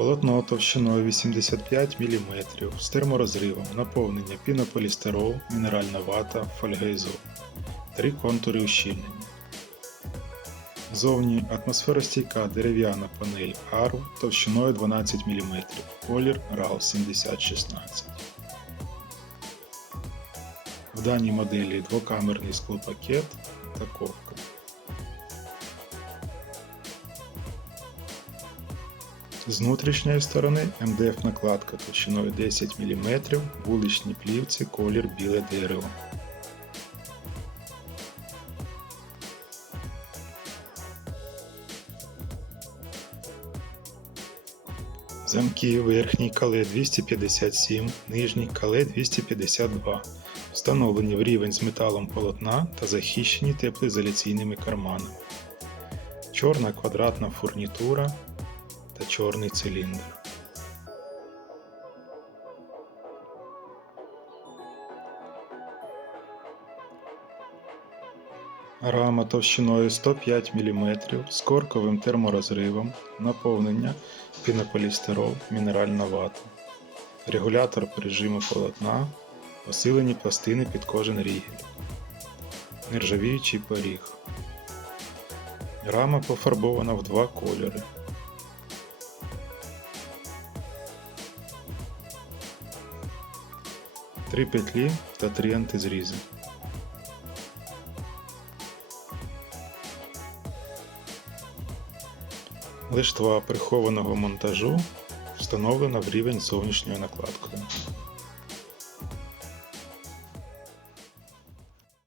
Полотно товщиною 85 мм з терморозривом, наповнення пінополістирол, мінеральна вата, фольга. Три контури ущільнення. Зовні атмосферостійка дерев'яна панель ару товщиною 12 мм, колір RAL 7016. В даній моделі двокамерний склопакет та ковка. З внутрішньої сторони МДФ накладка товщиною 10 мм, вуличні плівці, колір біле дерево. Замки верхній кале 257, нижній кале 252. Встановлені в рівень з металом полотна та захищені теплоізоляційними карманами. Чорна квадратна фурнітура та чорний циліндр. Рама товщиною 105 мм з корковим терморозривом, наповнення пінополістирол, мінеральна вата, регулятор прижиму полотна, посилені пластини під кожен рігель, нержавіючий поріг. Рама пофарбована в два кольори. Три петлі та три антизрізи. Лиштва прихованого монтажу встановлена в рівень з зовнішньою накладкою.